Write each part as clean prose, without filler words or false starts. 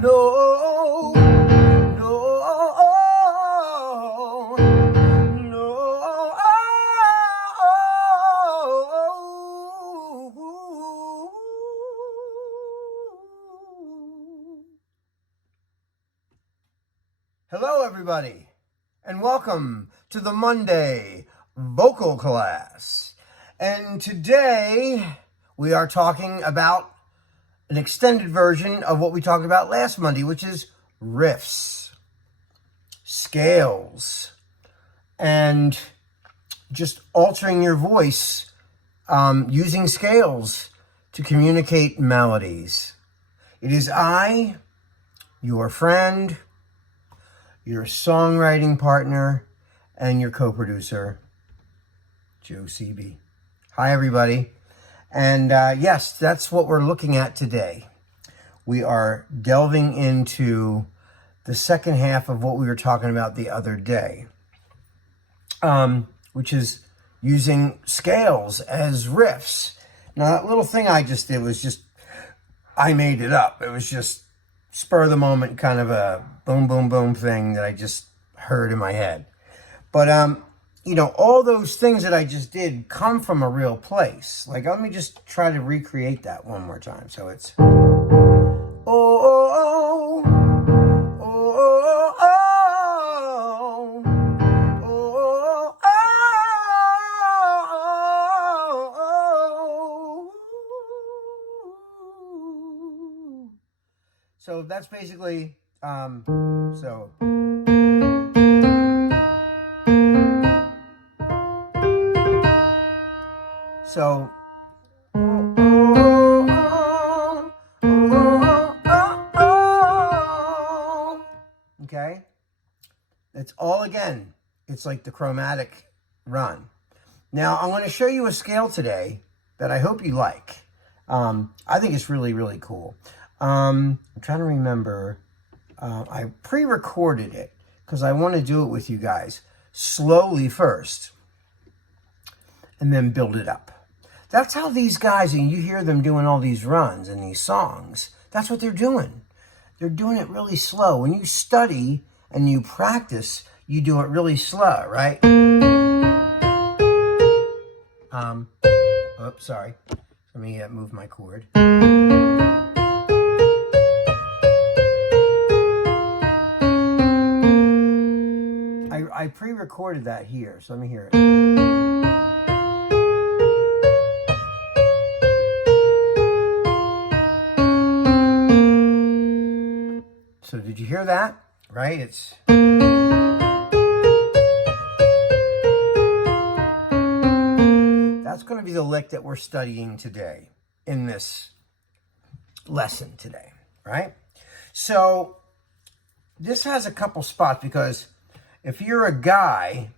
No, no, no. Hello, everybody, and welcome to the Monday vocal class. And today we are talking about an extended version of what we talked about last Monday, which is riffs, scales, and just altering your voice using scales to communicate melodies. It is I, your friend, your songwriting partner, and your co-producer, Joe CB. Hi, everybody. And yes, that's what we're looking at today. We are delving into the second half of what we were talking about the other day, which is using scales as riffs. Now, that little thing I just did was just, I made it up. It was just spur of the moment kind of a boom, boom, boom thing that I just heard in my head. But, you know, all those things that I just did come from a real place. Like, let me just try to recreate that one more time. So it's, oh, oh, oh, oh, oh, oh, oh, oh. So that's basically, so. So, okay, that's all again. It's like the chromatic run. Now, I'm going to show you a scale today that I hope you like. I think it's really, really cool. I'm trying to remember. I pre-recorded it because I want to do it with you guys slowly first and then build it up. That's how these guys, and you hear them doing all these runs and these songs, that's what they're doing. They're doing it really slow. When you study and you practice, you do it really slow, right? Oops, sorry. Let me move my chord. I pre-recorded that here, so let me hear it. So did you hear that? Right? It's... That's going to be the lick that we're studying today in this lesson today, right? So this has a couple spots because if you're a guy,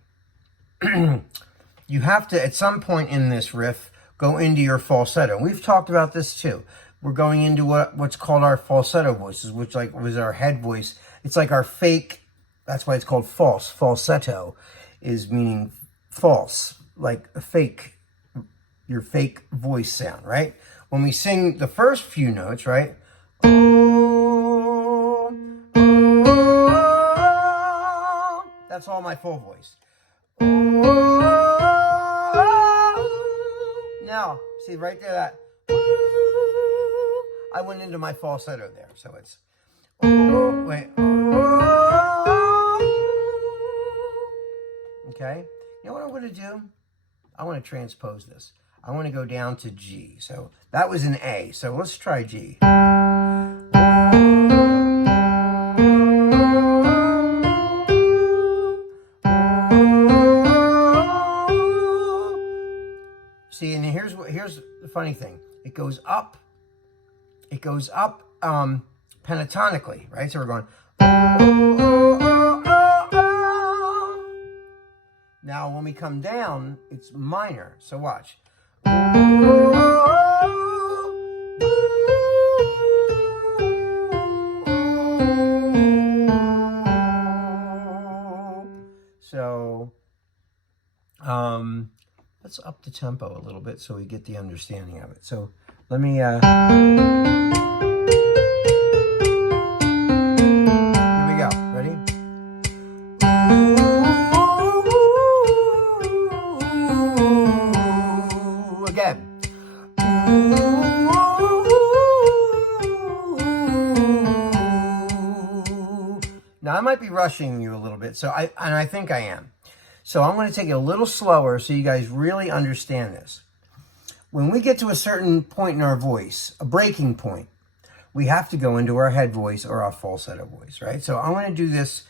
you have to, at some point in this riff, go into your falsetto. We've talked about this too. We're going into what's called our falsetto voices, which like was our head voice. It's like our fake, that's why it's called false. Falsetto is meaning false, like a fake, your fake voice sound, right? When we sing the first few notes, right? That's all my full voice. Now, see right there, that I went into my falsetto there, so it's wait. Okay, you know what I'm going to do? I want to transpose this. I want to go down to G. So that was an A. So let's try G. See, and here's the funny thing. It goes up pentatonically, right? So we're going. Now when we come down, it's minor. So watch. So let's up the tempo a little bit so we get the understanding of it. So let me I might be rushing you a little bit, and I think I am. So I'm going to take it a little slower so you guys really understand this. When we get to a certain point in our voice, a breaking point, we have to go into our head voice or our falsetto voice, right? So I'm going to do this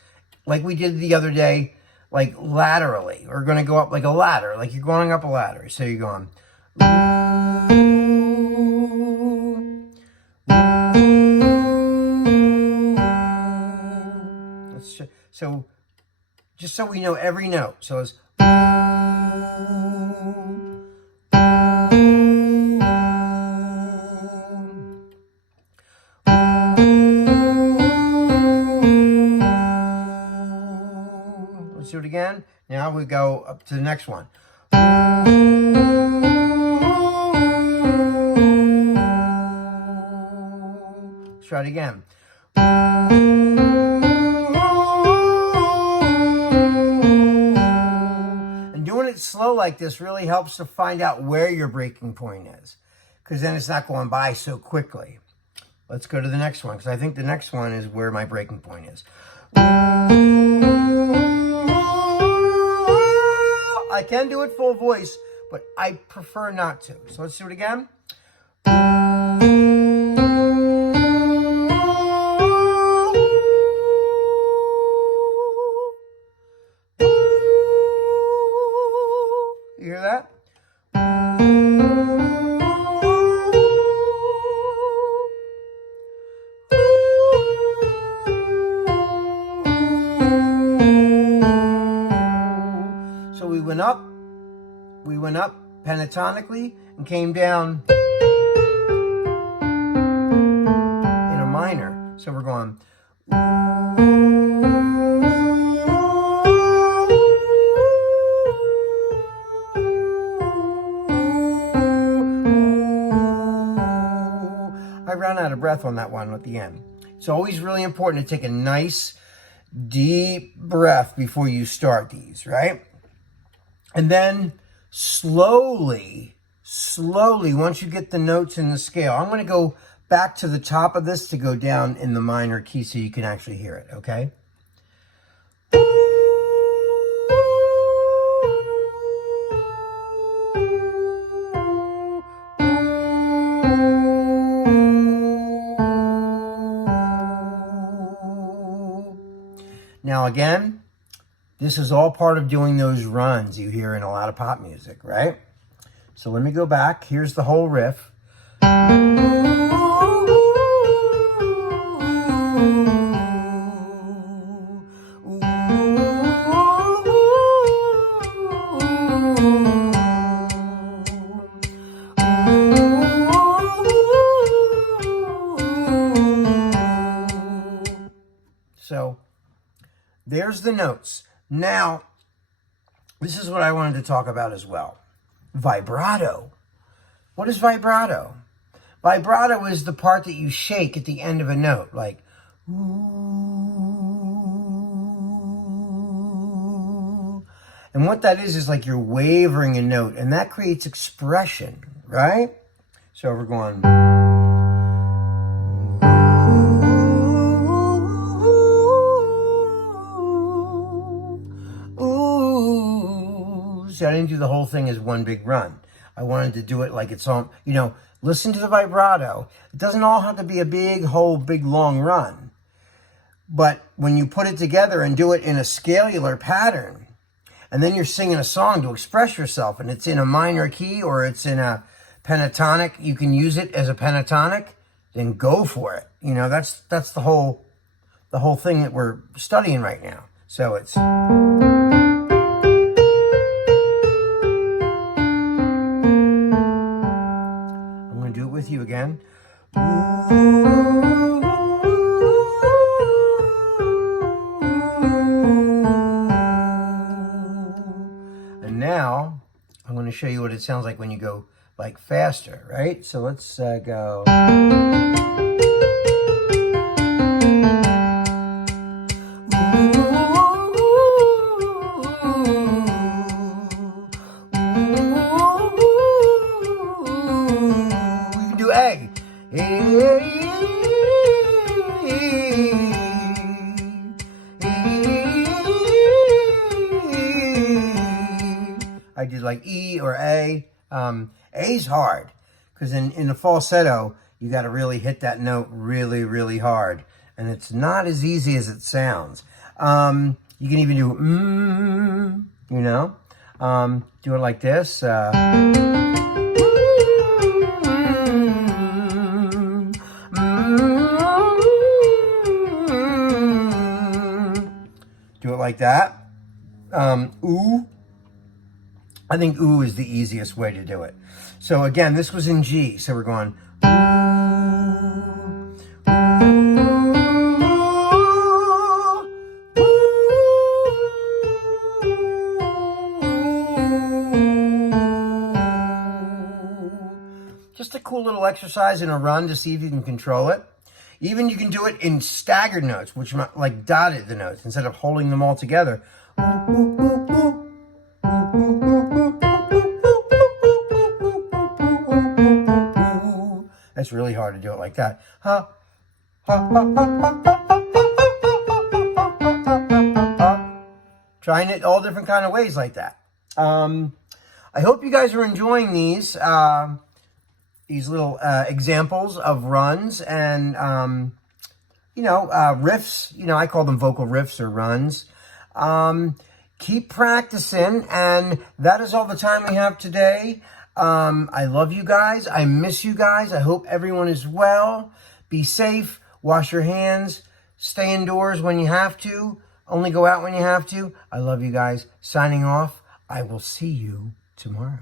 like we did the other day, like laterally. We're going to go up like a ladder, like you're going up a ladder. So you're going... So just so we know every note. So it's... Let's do it again. Now we go up to the next one. Let's try it again. And doing it slow like this really helps to find out where your breaking point is, because then it's not going by so quickly. Let's go to the next one, because I think the next one is where my breaking point is. I can do it full voice, but I prefer not to. So let's do it again. You hear that? So we went up pentatonically and came down in a minor. So we're going... I ran out of breath on that one at the end. It's always really important to take a nice, deep breath before you start these, right? And then slowly, once you get the notes in the scale, I'm going to go back to the top of this to go down in the minor key so you can actually hear it, okay? Now again, this is all part of doing those runs you hear in a lot of pop music, right? So let me go back. Here's the whole riff. So there's the notes. Now, this is what I wanted to talk about as well. Vibrato. What is vibrato? Vibrato is the part that you shake at the end of a note, like ooh. And what that is like you're wavering a note, and that creates expression, right? So we're going... I didn't do the whole thing as one big run. I wanted to do it like it's on, listen to the vibrato. It doesn't all have to be a big, long run. But when you put it together and do it in a scalar pattern, and then you're singing a song to express yourself, and it's in a minor key or it's in a pentatonic, you can use it as a pentatonic, then go for it. That's the whole thing that we're studying right now. So it's... with you again. And now I'm going to show you what it sounds like when you go like faster, right? So let's go. A. A. I did like E or A. A's hard because in the falsetto, you got to really hit that note really, really hard. And it's not as easy as it sounds. You can even do, you know, do it like this. Do it like that. Ooh. I think ooh is the easiest way to do it. So again, this was in G. So we're going just a cool little exercise in a run to see if you can control it. Even you can do it in staggered notes, which like dotted the notes instead of holding them all together. That's really hard to do it like that. Trying it all different kind of ways like that. I hope you guys are enjoying these little examples of runs and riffs. I call them vocal riffs or runs. Keep practicing, and that is all the time we have today. I love you guys. I miss you guys. I hope everyone is well. Be safe. Wash your hands. Stay indoors when you have to. Only go out when you have to. I love you guys. Signing off. I will see you tomorrow.